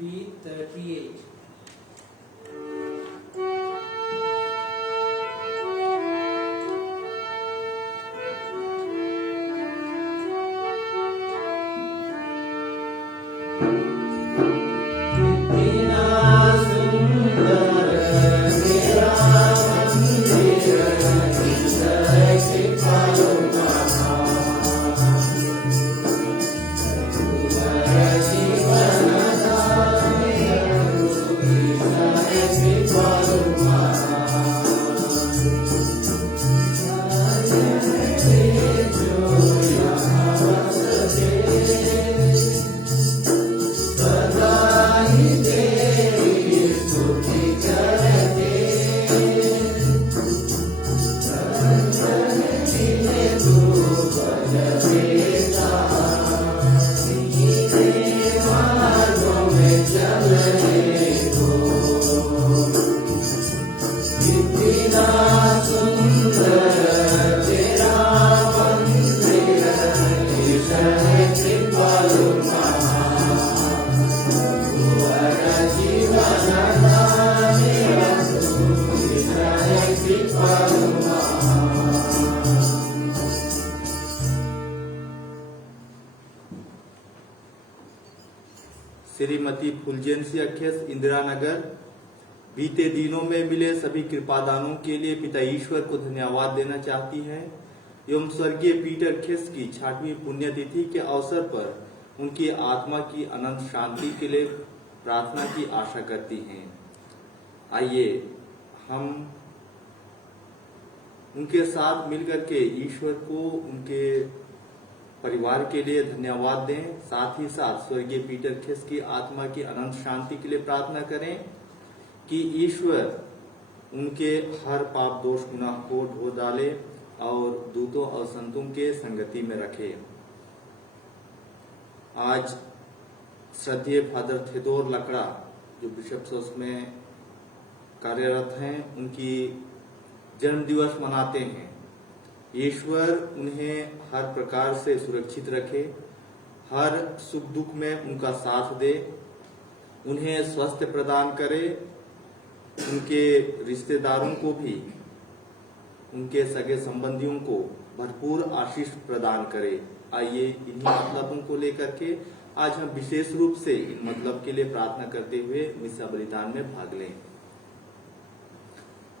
P38. Shrimati फुलजेंसी अखेस Indira Nagar. बीते दिनों में मिले सभी कृपादानों के लिए पिता ईश्वर को धन्यवाद देना चाहती है एवं स्वर्गीय पीटर खेस की 60वीं पुण्यतिथि के अवसर पर उनकी आत्मा की अनंत शांति के लिए प्रार्थना की आशा करती हैं। आइए हम उनके साथ मिलकर के ईश्वर को उनके परिवार के लिए धन्यवाद दें, साथ ही साथ स्वर्गीय पीटर खेस की आत्मा की अनंत शांति के लिए प्रार्थना करें कि ईश्वर उनके हर पाप दोष गुनाह को धो डाले और दूतों और संतों के संगति में रखे। आज श्रद्धेय फादर थेदोर लकड़ा जो बिशप चर्च में कार्यरत हैं, उनकी जन्म दिवस मनाते हैं। ईश्वर उन्हें हर प्रकार से सुरक्षित रखे, हर सुख दुख में उनका साथ दे, उन्हें स्वास्थ्य प्रदान करे, उनके रिश्तेदारों को भी, उनके सगे संबंधियों को भरपूर आशीष प्रदान करे। आइए इन्हीं मतलबों को लेकर के आज हम विशेष रूप से इन मतलब के लिए प्रार्थना करते हुए मिसा बलिदान में भाग लें।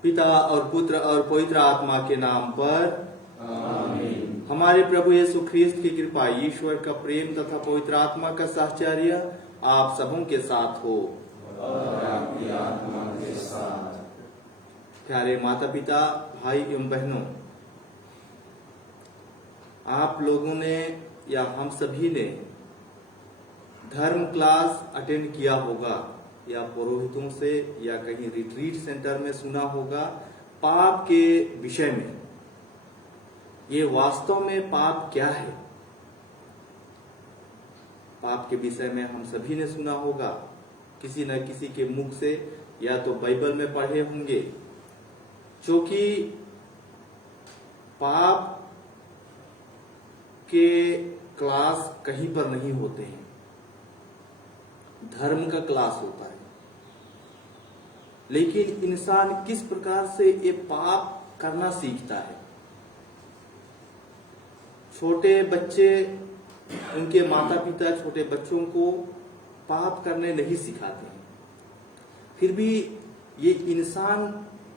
पिता और पुत्र और पवित्र आत्मा के नाम पर आमीन। हमारे प्रभु यीशु ख्रीस्त की कृपा, ईश्वर का प्रेम तथा पवित्र आत्मा का साहचर्य आप सबों के साथ हो और आपकी आत्मा के साथ। प्यारे माता पिता, भाई एवं बहनों, आप लोगों ने या हम सभी ने धर्म क्लास अटेंड किया होगा या पुरोहितों से या कहीं रिट्रीट सेंटर में सुना होगा पाप के विषय में। ये वास्तव में पाप क्या है, पाप के विषय में हम सभी ने सुना होगा किसी न किसी के मुख से, या तो बाइबल में पढ़े होंगे। क्योंकि पाप के क्लास कहीं पर नहीं होते हैं, धर्म का क्लास होता है। लेकिन इंसान किस प्रकार से ये पाप करना सीखता है। छोटे बच्चे, उनके माता पिता छोटे बच्चों को पाप करने नहीं सिखाते हैं। फिर भी ये इंसान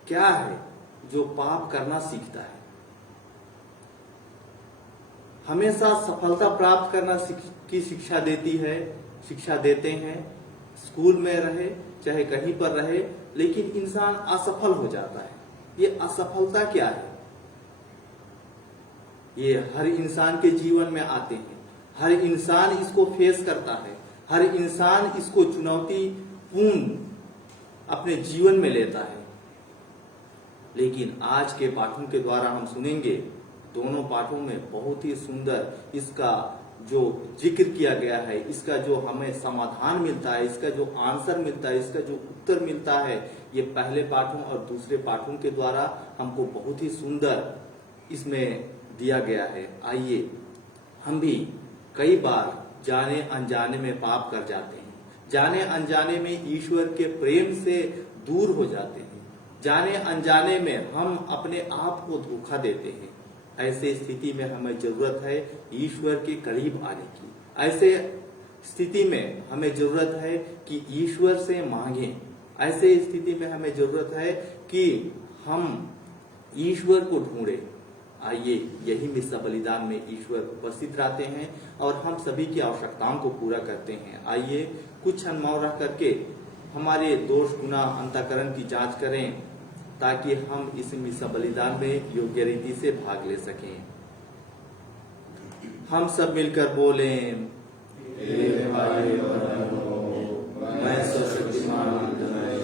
क्या है जो पाप करना सीखता है। हमेशा सफलता प्राप्त करना की शिक्षा देते हैं। स्कूल में रहे चाहे कहीं पर रहे, लेकिन इंसान असफल हो जाता है। ये असफलता क्या है? ये हर इंसान के जीवन में आते हैं, हर इंसान इसको फेस करता है, हर इंसान इसको चुनौतीपूर्ण अपने जीवन में लेता है। लेकिन आज के पाठों के द्वारा हम सुनेंगे, दोनों पाठों में बहुत ही सुंदर इसका जो जिक्र किया गया है, इसका जो हमें समाधान मिलता है, इसका जो आंसर मिलता है, इसका जो उत्तर मिलता है, ये पहले पाठों और दूसरे पाठों के द्वारा हमको बहुत ही सुंदर इसमें दिया गया है। आइए हम भी कई बार जाने अनजाने में पाप कर जाते हैं, जाने अनजाने में ईश्वर के प्रेम से दूर हो जाते हैं। जाने अनजाने में हम अपने आप को धोखा देते हैं। ऐसे स्थिति में हमें जरूरत है ईश्वर के करीब आने की। ऐसे स्थिति में हमें जरूरत है कि ईश्वर से मांगें। ऐसे स्थिति में हमें जरूरत है कि हम ईश्वर को ढूंढें। आइए, यही मिस्सा बलिदान में ईश्वर उपस्थित रहते हैं और हम सभी की आवश्यकताओं को पूरा करते हैं। आइए कुछ क्षण मौन रह करके हमारे दोष गुनाह अंतःकरण की जांच करें, ताकि हम इस मिस्सा बलिदान में योग्य रीति से भाग ले सकें। हम सब मिलकर बोलें, हे भाई बहनों, मैं सर्वशक्तिमान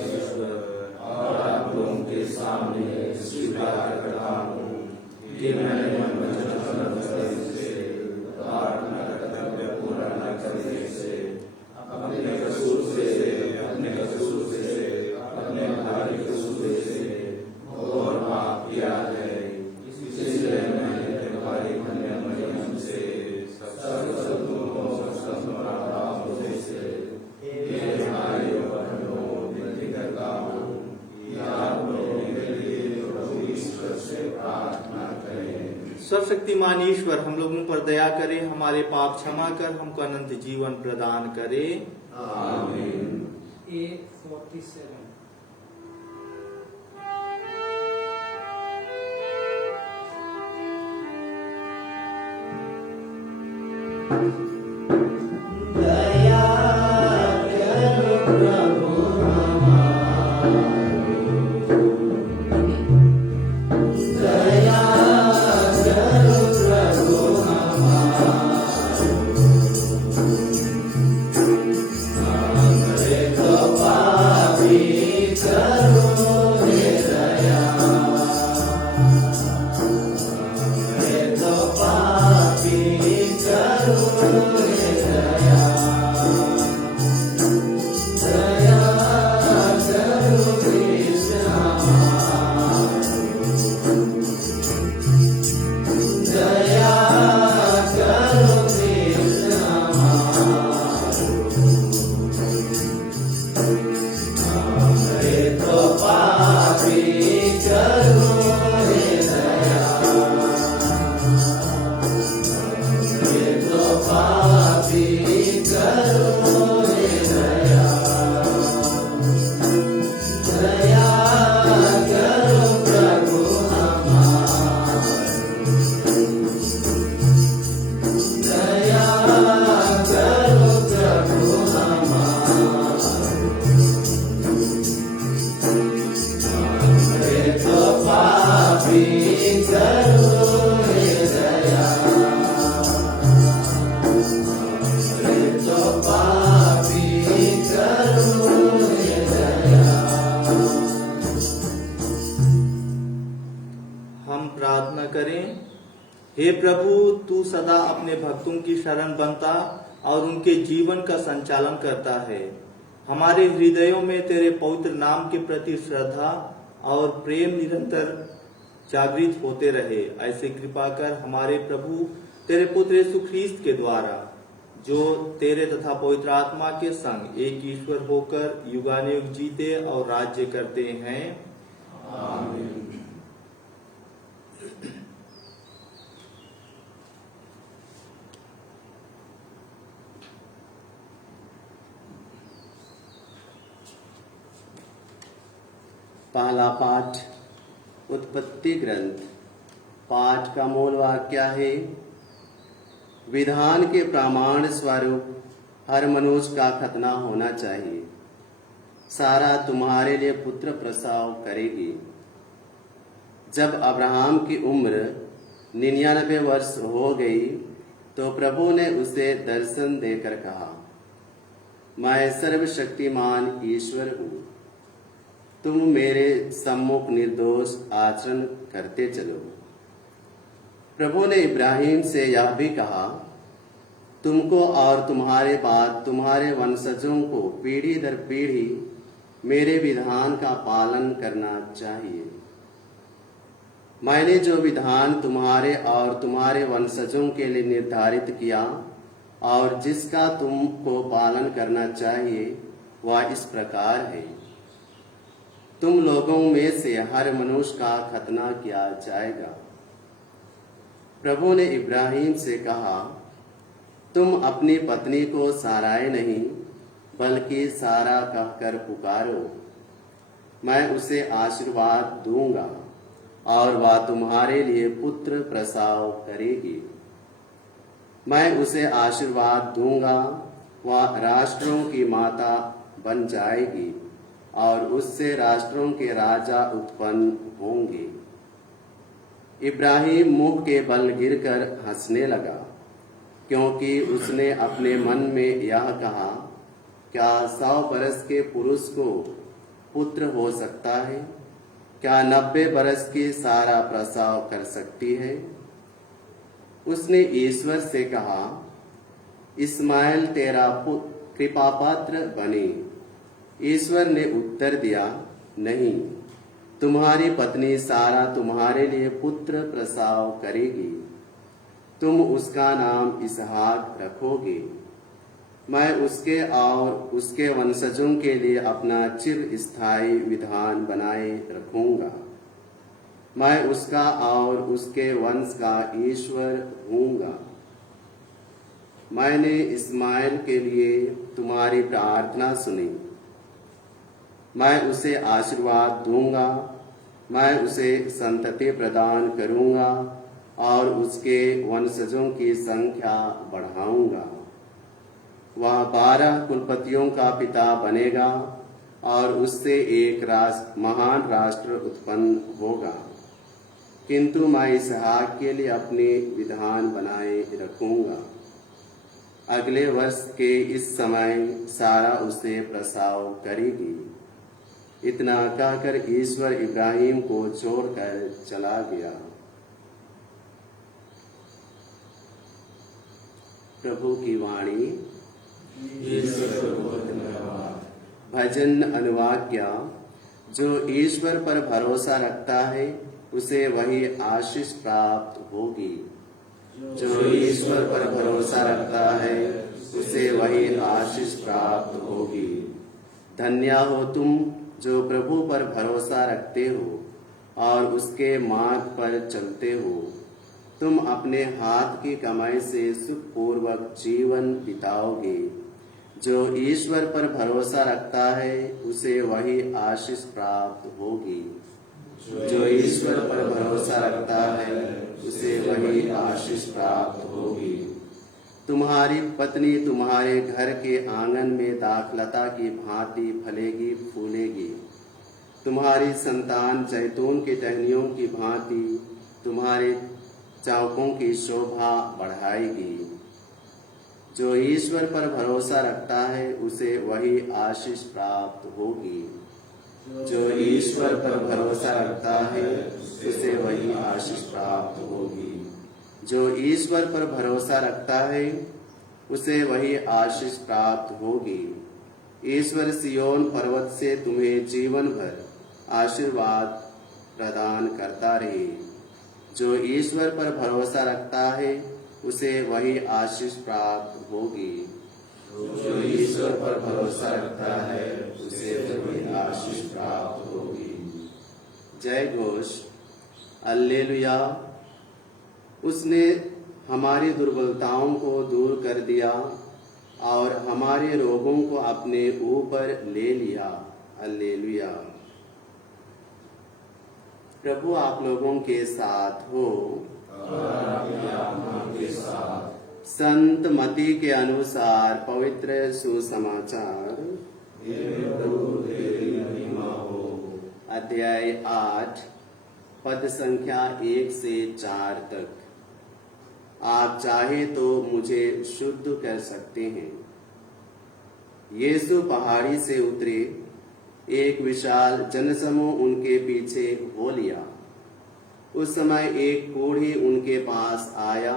ईश्वर और आप लोगों के सामने स्वीकार करता हूँ कि मैंने मन वचन से प्रार्थना कर्तव्य पूरा न करने से, अपने कसूर से, अपने भाई के कसूर से और पाप किया है। इसलिए मैंने तुम्हारी कन्या मरियम से सर्वशक्तिमान ईश्वर हम लोगों पर दया करे, हमारे पाप क्षमा कर हमको अनंत जीवन प्रदान करे। आमीन। A47 हे प्रभु, तू सदा अपने भक्तों की शरण बनता और उनके जीवन का संचालन करता है। हमारे हृदयों में तेरे पवित्र नाम के प्रति श्रद्धा और प्रेम निरंतर जागृत होते रहे। ऐसे कृपा कर हमारे प्रभु तेरे पुत्र यीशु ख्रीस्त के द्वारा, जो तेरे तथा पवित्र आत्मा के संग एक ईश्वर होकर युगानुयुग जीते और राज्य करते हैं। आमीन। पहला पाठ उत्पत्ति ग्रंथ। पाठ का मूल वाक्य है, विधान के प्रमाण स्वरूप हर मनुष्य का खतना होना चाहिए। सारा तुम्हारे लिए पुत्र प्रसव करेगी। जब अब्राहम की उम्र 99 वर्ष हो गई तो प्रभु ने उसे दर्शन देकर कहा, मैं सर्वशक्तिमान ईश्वर हूँ, तुम मेरे सम्मुख निर्दोष आचरण करते चलो। प्रभु ने इब्राहिम से यह भी कहा, तुमको और तुम्हारे बाद तुम्हारे वंशजों को पीढ़ी दर पीढ़ी मेरे विधान का पालन करना चाहिए। मैंने जो विधान तुम्हारे और तुम्हारे वंशजों के लिए निर्धारित किया और जिसका तुमको पालन करना चाहिए वह इस प्रकार है, तुम लोगों में से हर मनुष्य का खतना किया जाएगा। प्रभु ने इब्राहिम से कहा, तुम अपनी पत्नी को साराय नहीं बल्कि सारा कहकर पुकारो, मैं उसे आशीर्वाद दूंगा और वह तुम्हारे लिए पुत्र प्रसव करेगी। मैं उसे आशीर्वाद दूंगा, वह राष्ट्रों की माता बन जाएगी और उससे राष्ट्रों के राजा उत्पन्न होंगे। इब्राहिम मुंह के बल गिरकर हंसने लगा, क्योंकि उसने अपने मन में यह कहा, क्या 100 बरस के पुरुष को पुत्र हो सकता है? क्या 90 बरस की सारा प्रसव कर सकती है? उसने ईश्वर से कहा, इस्माइल तेरा कृपा पात्र बने। ईश्वर ने उत्तर दिया, नहीं, तुम्हारी पत्नी सारा तुम्हारे लिए पुत्र प्रसव करेगी, तुम उसका नाम इसहाक रखोगे। मैं उसके और उसके वंशजों के लिए अपना चिरस्थायी विधान बनाए रखूंगा। मैं उसका और उसके वंश का ईश्वर हूंगा। मैंने इस्माइल के लिए तुम्हारी प्रार्थना सुनी। मैं उसे आशीर्वाद दूंगा, मैं उसे संतति प्रदान करूंगा और उसके वंशजों की संख्या बढ़ाऊंगा। वह 12 कुलपतियों का पिता बनेगा और उससे एक महान राष्ट्र उत्पन्न होगा। किंतु मैं इसहाक के लिए अपने विधान बनाए रखूंगा। अगले वर्ष के इस समय सारा उसे प्रसव करेगी। इतना कहकर ईश्वर इब्राहिम को छोड़कर चला गया। प्रभु की वाणी। भजन अनुवाक्या। जो ईश्वर पर भरोसा रखता है उसे वही आशीष प्राप्त होगी। जो ईश्वर पर भरोसा रखता है उसे वही आशीष प्राप्त होगी। धन्य हो तुम जो प्रभु पर भरोसा रखते हो और उसके मार्ग पर चलते हो। तुम अपने हाथ की कमाई से सुखपूर्वक जीवन बिताओगे। जो ईश्वर पर भरोसा रखता है उसे वही आशीष प्राप्त होगी। जो ईश्वर पर भरोसा रखता है उसे वही आशीष प्राप्त होगी। तुम्हारी पत्नी तुम्हारे घर के आंगन में दाखलता की भांति फलेगी फूलेगी। तुम्हारी संतान जैतून की टहनियों की भांति तुम्हारे चौकों की शोभा बढ़ाएगी। जो ईश्वर पर भरोसा रखता है उसे वही आशीष प्राप्त होगी। जो ईश्वर पर भरोसा रखता है उसे वही आशीष प्राप्त होगी। जो ईश्वर पर भरोसा रखता है उसे वही आशीष प्राप्त होगी। ईश्वर सियोन पर्वत से तुम्हें जीवन भर आशीर्वाद प्रदान करता रहे। जो ईश्वर पर भरोसा रखता है उसे वही आशीष प्राप्त होगी। जो ईश्वर पर भरोसा रखता है उसे वही आशीष प्राप्त होगी। जय घोष। हालेलुया। उसने हमारी दुर्बलताओं को दूर कर दिया और हमारे रोगों को अपने ऊपर ले लिया। हालेलुया। प्रभु आप लोगों के साथ हो और आपकी आत्मा के साथ। संत मती के अनुसार पवित्र सुसमाचार। तेरी महिमा हो। अध्याय 8 पद संख्या 1 से 4 तक। आप चाहे तो मुझे शुद्ध कर सकते हैं। यीशु पहाड़ी से उतरे। एक विशाल जनसमूह उनके पीछे हो लिया। उस समय एक कोढ़ी उनके पास आया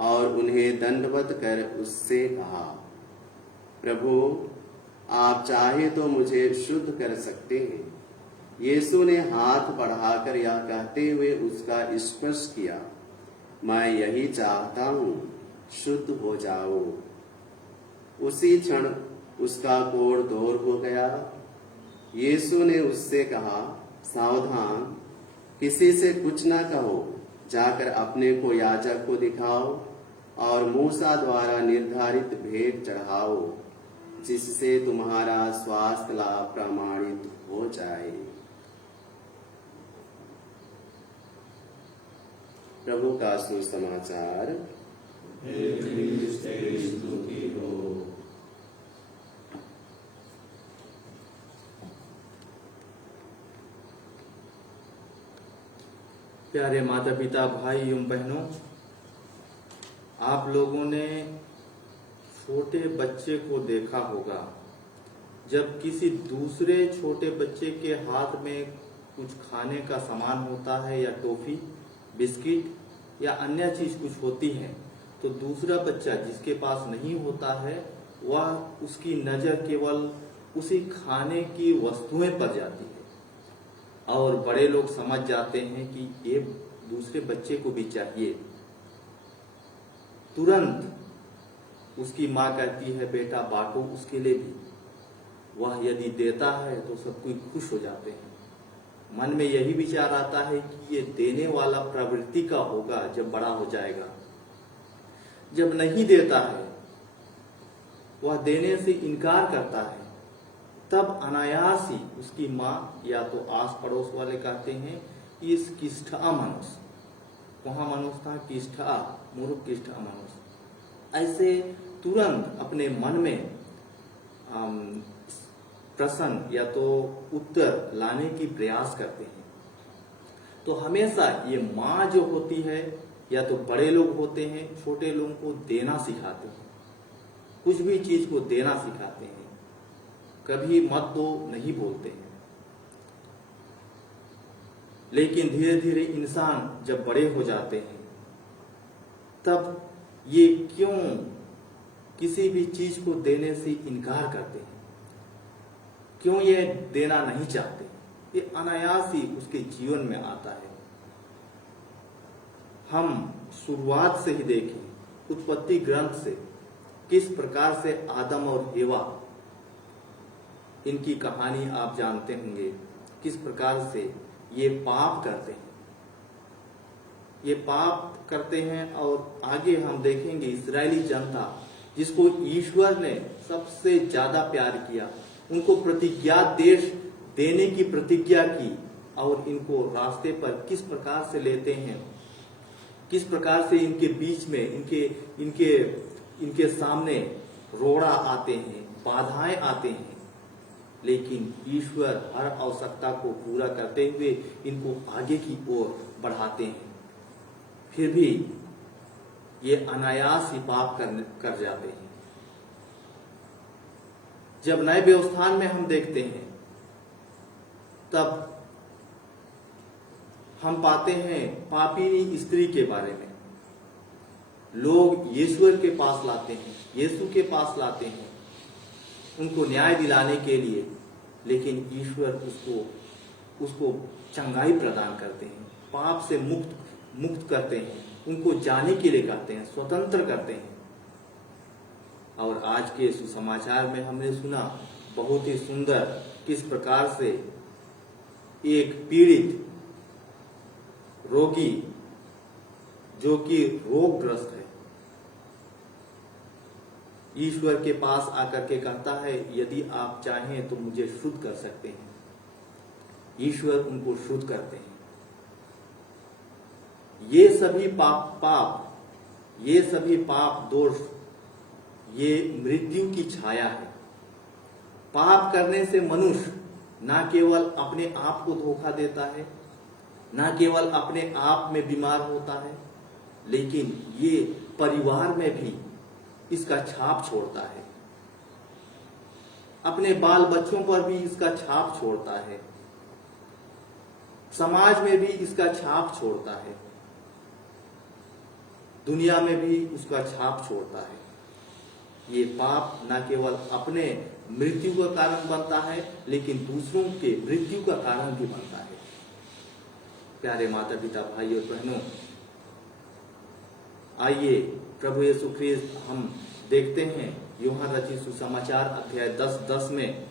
और उन्हें दंडवत कर उससे कहा, प्रभु आप चाहे तो मुझे शुद्ध कर सकते हैं। यीशु ने हाथ बढ़ाकर यह कहते हुए उसका स्पर्श किया, मैं यही चाहता हूँ, शुद्ध हो जाओ। उसी क्षण उसका कोढ़ दूर हो गया। यीशु ने उससे कहा, सावधान, किसी से कुछ ना कहो, जाकर अपने को याजक को दिखाओ और मूसा द्वारा निर्धारित भेंट चढ़ाओ, जिससे तुम्हारा स्वास्थ्य लाभ प्रमाणित हो जाए। प्रभु का सुसमाचार। हे क्रिस्त तेरी स्तुति हो। प्यारे माता पिता, भाई एवं बहनों, आप लोगों ने छोटे बच्चे को देखा होगा। जब किसी दूसरे छोटे बच्चे के हाथ में कुछ खाने का सामान होता है या टॉफी, बिस्किट या अन्य चीज कुछ होती है, तो दूसरा बच्चा जिसके पास नहीं होता है वह उसकी नजर केवल उसी खाने की वस्तुएं पर जाती है और बड़े लोग समझ जाते हैं कि ये दूसरे बच्चे को भी चाहिए। तुरंत उसकी माँ कहती है, बेटा बांटो उसके लिए भी। वह यदि देता है तो सब कोई खुश हो जाते हैं। मन में यही विचार आता है कि ये देने वाला प्रवृत्ति का होगा जब बड़ा हो जाएगा। जब नहीं देता है, वह देने से इनकार करता है, तब अनायास ही उसकी माँ या तो आस पड़ोस वाले कहते हैं कि इस किष्ठा मनुष्य, वहां मनुष्य था किष्ठा, मूर्ख किष्ठा मनुष्य, ऐसे तुरंत अपने मन में प्रश्न या तो उत्तर लाने की प्रयास करते हैं। तो हमेशा ये माँ जो होती है या तो बड़े लोग होते हैं, छोटे लोगों को देना सिखाते हैं, कुछ भी चीज को देना सिखाते हैं, कभी मत दो नहीं बोलते हैं। लेकिन धीरे धीरे इंसान जब बड़े हो जाते हैं, तब ये क्यों किसी भी चीज को देने से इनकार करते हैं, क्यों ये देना नहीं चाहते, ये अनायास ही उसके जीवन में आता है। हम शुरुआत से ही देखें, उत्पत्ति ग्रंथ से, किस प्रकार से आदम और हेवा, इनकी कहानी आप जानते होंगे, किस प्रकार से ये पाप करते हैं। ये पाप करते हैं और आगे हम देखेंगे इस्राएली जनता, जिसको ईश्वर ने सबसे ज्यादा प्यार किया, उनको प्रतिज्ञा देश देने की प्रतिज्ञा की और इनको रास्ते पर किस प्रकार से लेते हैं, किस प्रकार से इनके बीच में इनके सामने रोड़ा आते हैं, बाधाएं आते हैं, लेकिन ईश्वर हर आवश्यकता को पूरा करते हुए इनको आगे की ओर बढ़ाते हैं। फिर भी ये अनायास ही पाप कर जाते हैं। जब नए व्यवस्थान में हम देखते हैं, तब हम पाते हैं पापी स्त्री के बारे में। लोग यीशु के पास लाते हैं, यीशु के पास लाते हैं उनको न्याय दिलाने के लिए, लेकिन ईश्वर उसको चंगाई प्रदान करते हैं, पाप से मुक्त करते हैं, उनको जाने के लिए कहते हैं, स्वतंत्र करते हैं। और आज के सुसमाचार में हमने सुना बहुत ही सुंदर किस प्रकार से एक पीड़ित रोगी जो कि रोगग्रस्त है, ईश्वर के पास आकर के कहता है, यदि आप चाहें तो मुझे शुद्ध कर सकते हैं। ईश्वर उनको शुद्ध करते हैं। ये सभी पाप दोष, ये मृत्यु की छाया है। पाप करने से मनुष्य न केवल अपने आप को धोखा देता है, न केवल अपने आप में बीमार होता है, लेकिन ये परिवार में भी इसका छाप छोड़ता है, अपने बाल बच्चों पर भी इसका छाप छोड़ता है, समाज में भी इसका छाप छोड़ता है, दुनिया में भी उसका छाप छोड़ता है। ये पाप न केवल अपने मृत्यु का कारण बनता है, लेकिन दूसरों के मृत्यु का कारण भी बनता है। प्यारे माता पिता, भाई और बहनों, आइए प्रभु यीशु ख्रीस्त हम देखते हैं यूहन्ना रचित सुसमाचार अध्याय 10:10 में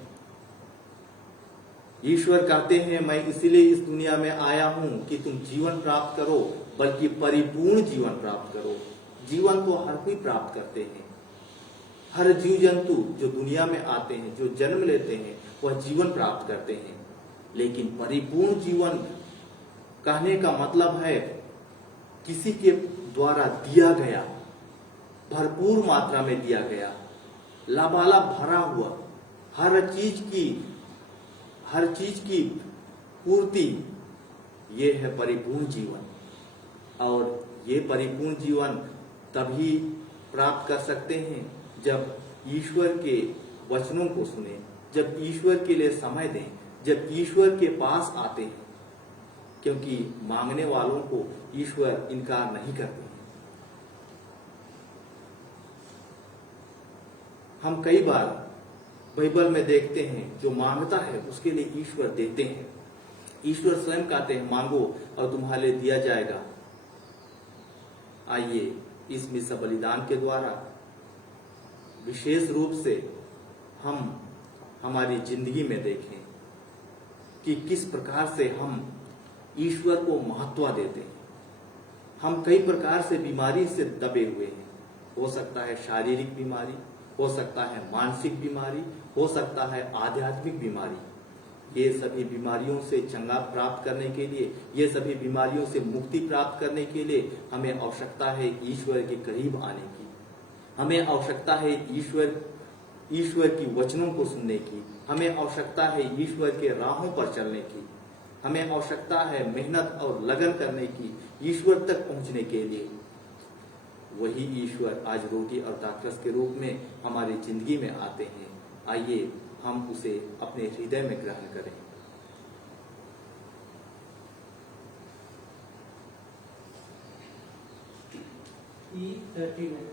ईश्वर कहते हैं, मैं इसलिए इस दुनिया में आया हूं कि तुम जीवन प्राप्त करो, बल्कि परिपूर्ण जीवन प्राप्त करो। जीवन तो हर कोई प्राप्त करते हैं। हर जीव जंतु जो दुनिया में आते हैं, जो जन्म लेते हैं, वह जीवन प्राप्त करते हैं। लेकिन परिपूर्ण जीवन कहने का मतलब है किसी के द्वारा दिया गया, भरपूर मात्रा में दिया गया, लबालब भरा हुआ, हर चीज की पूर्ति, ये है परिपूर्ण जीवन। और ये परिपूर्ण जीवन तभी प्राप्त कर सकते हैं जब ईश्वर के वचनों को सुने, जब ईश्वर के लिए समय दें, जब ईश्वर के पास आते हैं, क्योंकि मांगने वालों को ईश्वर इनकार नहीं करते हैं। हम कई बार बाइबल में देखते हैं जो मांगता है उसके लिए ईश्वर देते हैं। ईश्वर स्वयं कहते हैं, मांगो और तुम्हारे लिए दिया जाएगा। आइए इस मिसा बलिदान के द्वारा विशेष रूप से हम हमारी जिंदगी में देखें कि किस प्रकार से हम ईश्वर को महत्व देते हैं। हम कई प्रकार से बीमारी से दबे हुए हैं। हो सकता है शारीरिक बीमारी, हो सकता है मानसिक बीमारी, हो सकता है आध्यात्मिक बीमारी। ये सभी बीमारियों से चंगा प्राप्त करने के लिए, ये सभी बीमारियों से मुक्ति प्राप्त करने के लिए हमें आवश्यकता है ईश्वर के करीब आने की। हमें आवश्यकता है ईश्वर की वचनों को सुनने की। हमें आवश्यकता है ईश्वर के राहों पर चलने की। हमें आवश्यकता है मेहनत और लगन करने की ईश्वर तक पहुंचने के लिए। वही ईश्वर आज रोटी और दाखरस के रूप में हमारी जिंदगी में आते हैं। आइए हम उसे अपने हृदय में ग्रहण करें। E39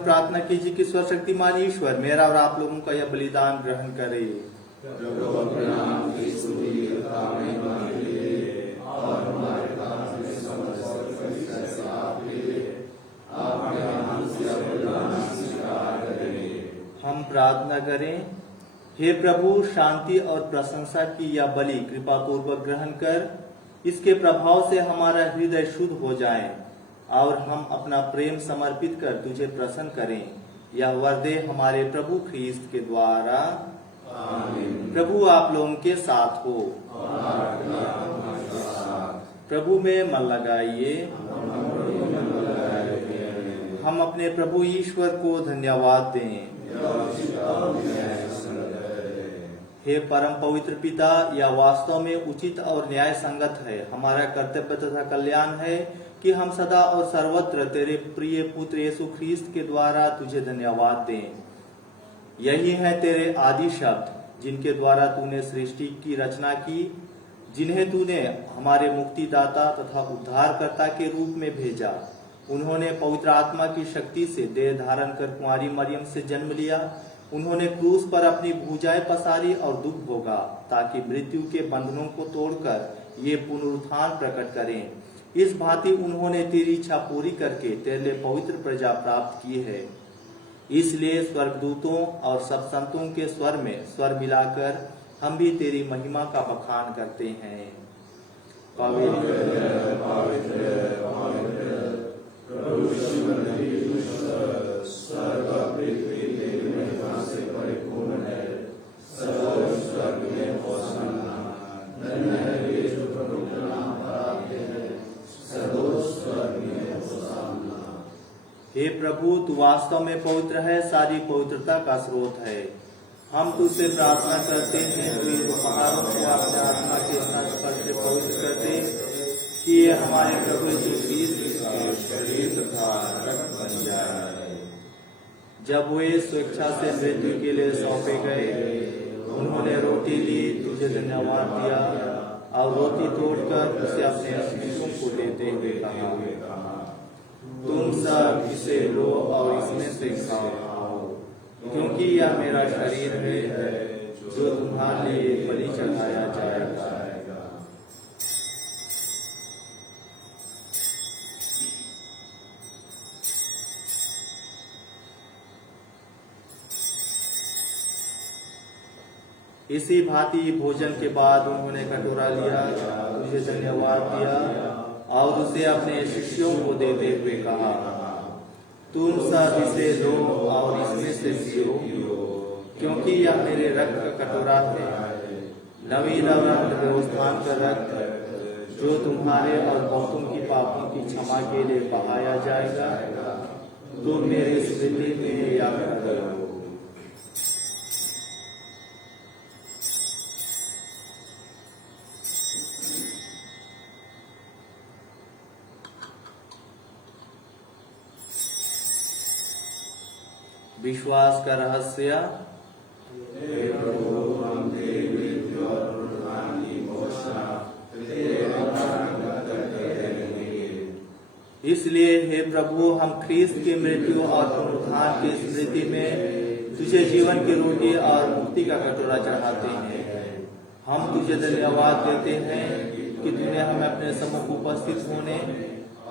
प्रार्थना कीजिए कि सर्वशक्तिमान ईश्वर मेरा और आप लोगों का यह बलिदान ग्रहण करे। प्रभु अपने नाम की स्तुति करता महिमा के लिए और हमारे पास में समस्त पवित्र से आप लिए अपने नाम से बलिदान स्वीकार करें। हम प्रार्थना करें। हे प्रभु, शांति और प्रशंसा की यह बलि कृपा पूर्वक ग्रहण कर इसके प्रभाव से हमारा हृदय शुद्ध हो जाए और हम अपना प्रेम समर्पित कर तुझे प्रसन्न करें। यह वर दे हमारे प्रभु ख्रीस्त के द्वारा। आमीन। प्रभु आप लोगों के साथ हो। प्रभु में मन लगाइए। हम अपने प्रभु ईश्वर को धन्यवाद दें। हे परम पवित्र पिता, यह वास्तव में उचित और न्याय संगत है, हमारा कर्तव्य तथा कल्याण है कि हम सदा और सर्वत्र तेरे प्रिय पुत्र यीशु ख्रीस्त के द्वारा तुझे धन्यवाद दें। यही है तेरे आदि शब्द जिनके द्वारा तूने सृष्टि की रचना की, जिन्हें तूने हमारे मुक्तिदाता तथा उद्धारकर्ता के रूप में भेजा। उन्होंने पवित्र आत्मा की शक्ति से देह धारण कर कुंवारी मरियम से जन्म लिया। उन्होंने क्रूस पर अपनी भुजाएं पसारी और दुख भोगा, ताकि मृत्यु के बंधनों को तोड़कर ये पुनरुत्थान प्रकट करें। इस भांति उन्होंने तेरी इच्छा पूरी करके तेरे लिए पवित्र प्रजा प्राप्त की है। इसलिए स्वर्गदूतों और सब संतों के स्वर में स्वर मिलाकर हम भी तेरी महिमा का बखान करते हैं। हे प्रभु, तू वास्तव में पवित्र है, सारी पवित्रता का स्रोत है। हम तुझसे प्रार्थना करते हैं, तू इन पहाड़ों को अपने आत्मा के स्पर्श से पवित्र कर दे, कि ये हमारे प्रभु यीशु मसीह के शरीर तथा रक्त बन जाए। जब वे स्वेच्छा से मृत्यु के लिए सौंपे गए, उन्होंने रोटी ली, तुझे धन्यवाद दिया और रोटी तोड़कर उसे अपने शिष्यों को देते हुए कहा, तुम सब इसे लो और इसमें से खाओ, क्योंकि यह मेरा शरीर है जो तुम्हारे लिए बलि चढ़ाया जाएगा। इसी भांति भोजन के बाद उन्होंने कटोरा लिया, तुझे धन्यवाद दिया और उसे अपने शिष्यों को देते हुए कहा, तुम सब इसे लो और इसमें से पियो, क्योंकि यह मेरे रक्त का कटोरा है, नवीन और व्यवस्थान का रक्त, जो तुम्हारे और बहुतों की पापों की क्षमा के लिए बहाया जाएगा। तुम मेरी स्मृति में याद करो। विश्वास का रहस्य। हे प्रभु, हम तेरी मृत्यु और पुनरुत्थान की घोषणा तेरे वचन करते रहेंगे। इसलिए हे प्रभु, हम ख्रीस्त की मृत्यु और पुनरुत्थान की स्मृति में तुझे जीवन की रोटी और मुक्ति का कटोरा चढ़ाते हैं। हम तुझे धन्यवाद देते हैं कि तूने हमें अपने सम्मुख उपस्थित होने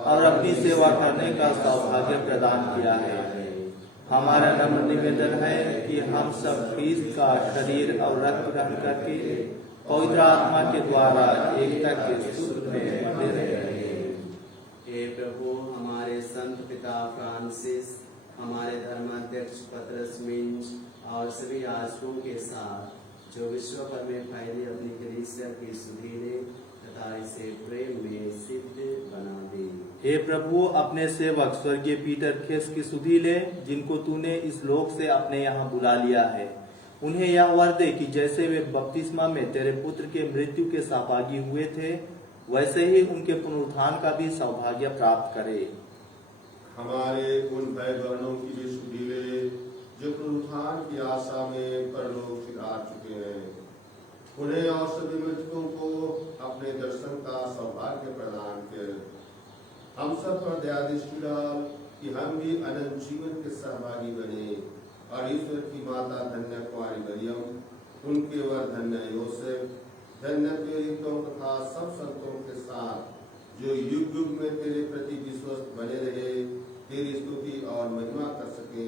और अपनी सेवा करने का सौभाग्य प्रदान किया है। हमारा नम्र निवेदन है कि हम सब ख्रीस्त का शरीर और रक्त ग्रहण करके पवित्र आत्मा के द्वारा एकता के सूत्र में बंधे रहें। हे प्रभु, हमारे संत पिता फ्रांसिस, हमारे धर्माध्यक्ष पतरस मिंज और सभी याजकों के साथ जो विश्व भर में फैली अपनी कलीसिया की सुधीरे तथा इसे प्रेम में सिद्ध बना दे। हे प्रभु, अपने सेवक स्वर्गीय पीटर खेस की सुधि ले, जिनको तूने इस लोक से अपने यहाँ बुला लिया है। उन्हें यह वर दे कि जैसे वे बपतिस्मा में तेरे पुत्र के मृत्यु के सहभागी हुए थे, वैसे ही उनके पुनरुत्थान का भी सौभाग्य प्राप्त करे। हमारे उन भाई बहनों की भी सुधि ले जो पुनरुत्थान की आशा में परलोक सिधार चुके हैं। उन्हें और सभी मृतकों को अपने दर्शन का सौभाग्य प्रदान कर हम सब पर दया दृष्टि डाल कि हम भी अनंत जीवन के सहभागी बने और ईश्वर की माता धन्य कुमारी मरियम, उनके वर धन्य योसेफ, धन्य प्रेरितों तथा सब संतों के साथ जो युग युग में तेरे प्रति विश्वस्त बने रहे, तेरी स्तुति और महिमा कर सके,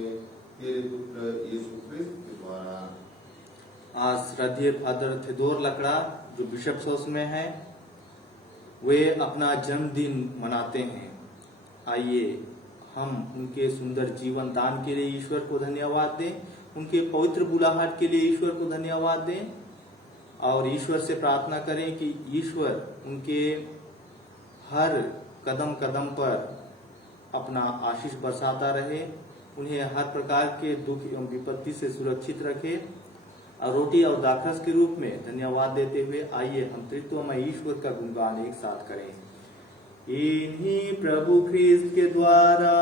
तेरे पुत्र यीशु क्रिस्त के द्वारा। आज श्रद्धेय फादर थेदोर लकड़ा जो बिशप्स हाउस में है, वे अपना जन्मदिन मनाते हैं। आइए हम उनके सुंदर जीवन दान के लिए ईश्वर को धन्यवाद दें, उनके पवित्र बुलाहट के लिए ईश्वर को धन्यवाद दें और ईश्वर से प्रार्थना करें कि ईश्वर उनके हर कदम कदम पर अपना आशीष बरसाता रहे, उन्हें हर प्रकार के दुख एवं विपत्ति से सुरक्षित रखे। और रोटी और दाखरस के रूप में धन्यवाद देते हुए आइए हम त्रित्वमय ईश्वर का गुणगान एक साथ करें। इन्हीं प्रभु ख्रीस्त के द्वारा,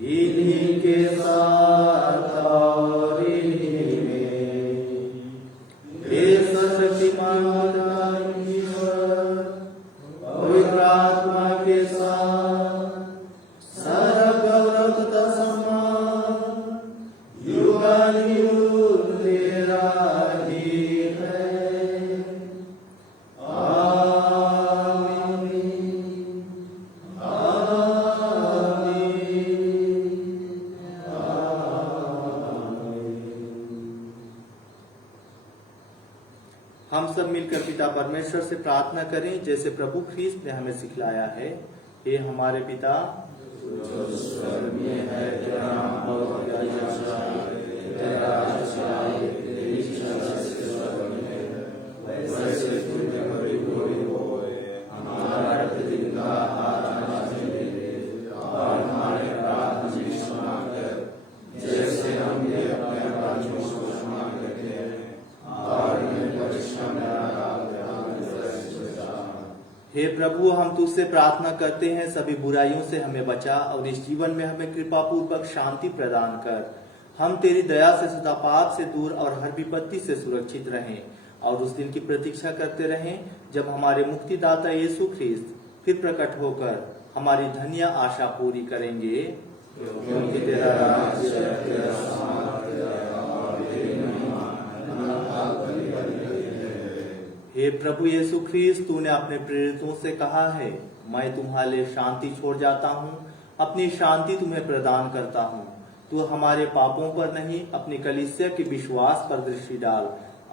इन्हीं के साथ और इन्हीं में हे सशक्तिमान ईश्वर पवित्र आत्मा के साथ सारा गौरव तथा सम्मान युगानुयुग तेरा ही है। आमीन। हम सब मिलकर पिता परमेश्वर से प्रार्थना करें जैसे प्रभु ख्रीस्त ने हमें सिखलाया है। हे हमारे पिता जो स्वर्ग में है, तेरा नाम पवित्र जाए, तेरा राज्य आए, तेरी इच्छा जैसे स्वर्ग में है, वैसे पृथ्वी पर भी होए। हमारा प्रतिदिन का आहार आज हमें दे, और हमारे अपराध हमें क्षमा कर, जैसे हम भी अपने अपराधियों को क्षमा करते हैं, और हमें परीक्षा में न डाल, हे प्रभु हम तुझसे प्रार्थना करते हैं सभी बुराइयों से हमें बचा और इस जीवन में हमें कृपा पूर्वक शांति प्रदान कर। हम तेरी दया से सदा पाप से दूर और हर विपत्ति से सुरक्षित रहें और उस दिन की प्रतीक्षा करते रहें जब हमारे मुक्तिदाता यीशु ख्रीस्त फिर प्रकट होकर हमारी धन्य आशा पूरी करेंगे। क्योंकि तेरा राज्य, तेरा सामर्थ्य और तेरी महिमा अनंत हे प्रभु यीशु ख्रीस्त, तूने अपने प्रेरितों से कहा है, मैं तुम्हारे लिए शांति छोड़ जाता हूँ, अपनी शांति तुम्हें प्रदान करता हूँ। तू हमारे पापों पर नहीं अपनी कलीसिया के विश्वास पर दृष्टि डाल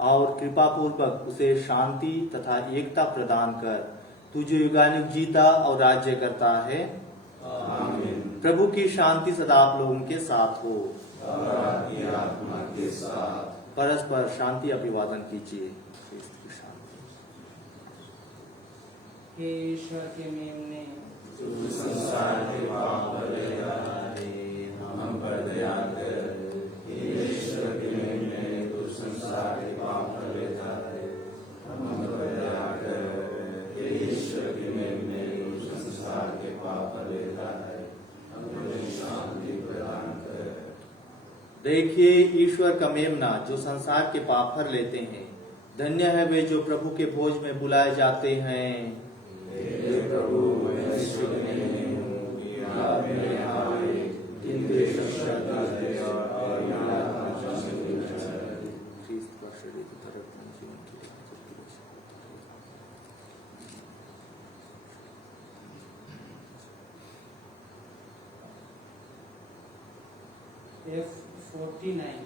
और कृपा पूर्वक उसे शांति तथा एकता प्रदान कर। तू जो युगानुयुग जीता और राज्य करता है। आमीन। प्रभु की शांति सदा आप लोगों के साथ हो और आपकी आत्मा के साथ। परस्पर शांति अभिवादन कीजिए। हे ईश्वर के मेमने, तू संसार के पाप पर दया करे, हम पर दया कर। हे ईश्वर के मेमने, तू संसार के पाप पर दया करे, हम पर दया कर। हे ईश्वर के मेमने, तू संसार के पाप पर दया करे, हमें शांति प्रदान कर। देखिए ईश्वर का मेमना जो संसार के पाप भर लेते हैं। धन्य है वे जो प्रभु के भोज में बुलाए जाते हैं। हे प्रभु, मैं ईश्वर में नहीं हूँ कि आप मेरे यहाँ आए, किंतु शब्द दे और यहाँ आत्मा से गुजरे। ख्रीस्त का शरीर तथा रक्त जीवन की F49। Amen.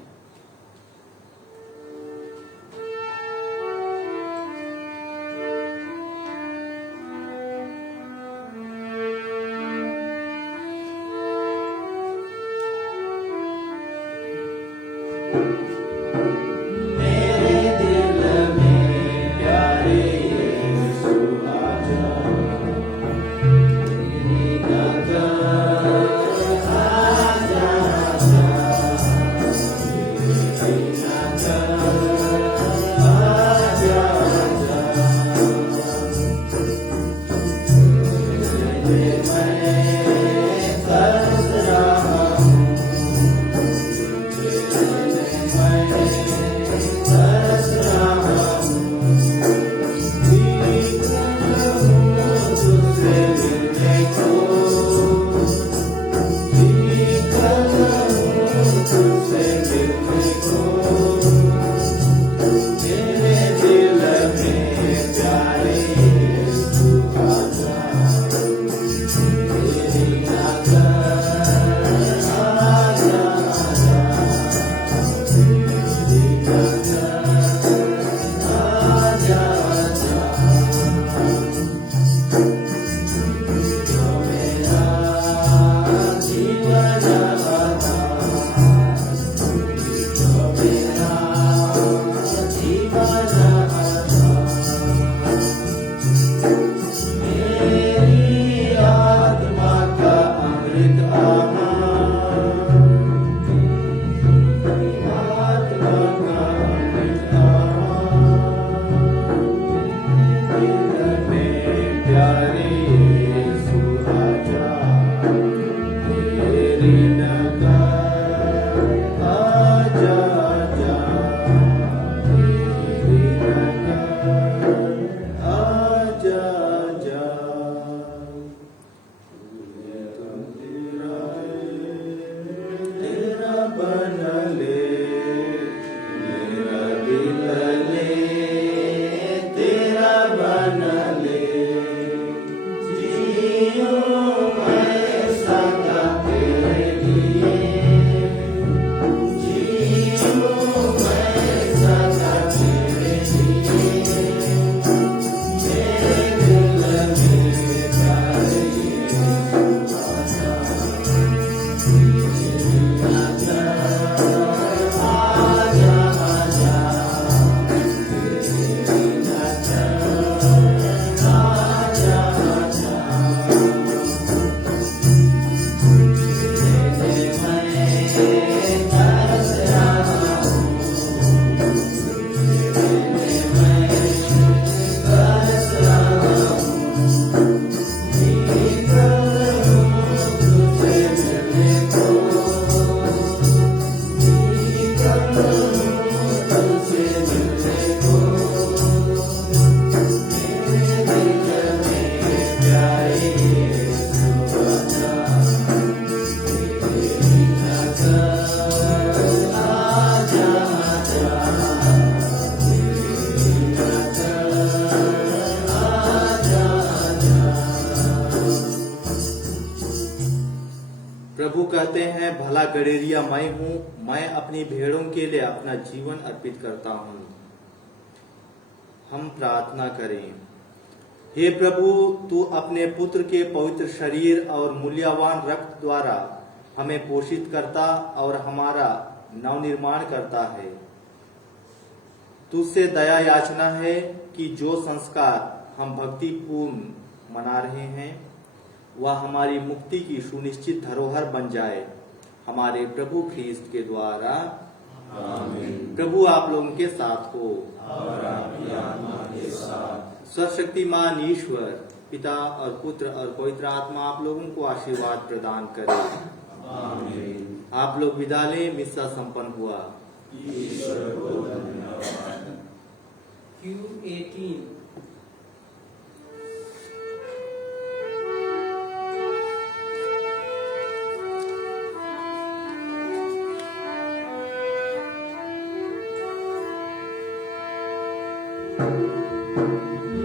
प्रभु कहते हैं, भला गडेरिया मैं हूं, मैं अपनी भेड़ों के लिए अपना जीवन अर्पित करता हूं। हम प्रार्थना करें। हे प्रभु, तू अपने पुत्र के पवित्र शरीर और मूल्यवान रक्त द्वारा हमें पोषित करता और हमारा नवनिर्माण करता है। तुझसे दया याचना है कि जो संस्कार हम भक्तिपूर्ण मना रहे हैं वह हमारी मुक्ति की सुनिश्चित धरोहर बन जाए, हमारे प्रभु ख्रीस्त के द्वारा। आमीन। प्रभु आप लोगों के साथ हो और आपकी आत्मा के साथ। सर्वशक्तिमान ईश्वर पिता और पुत्र और पवित्र आत्मा आप लोगों को आशीर्वाद प्रदान करे। आमीन। आप लोग विदा लें। मिस्सा संपन्न हुआ। ईश्वर को धन्यवाद। Q18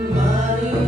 Maria,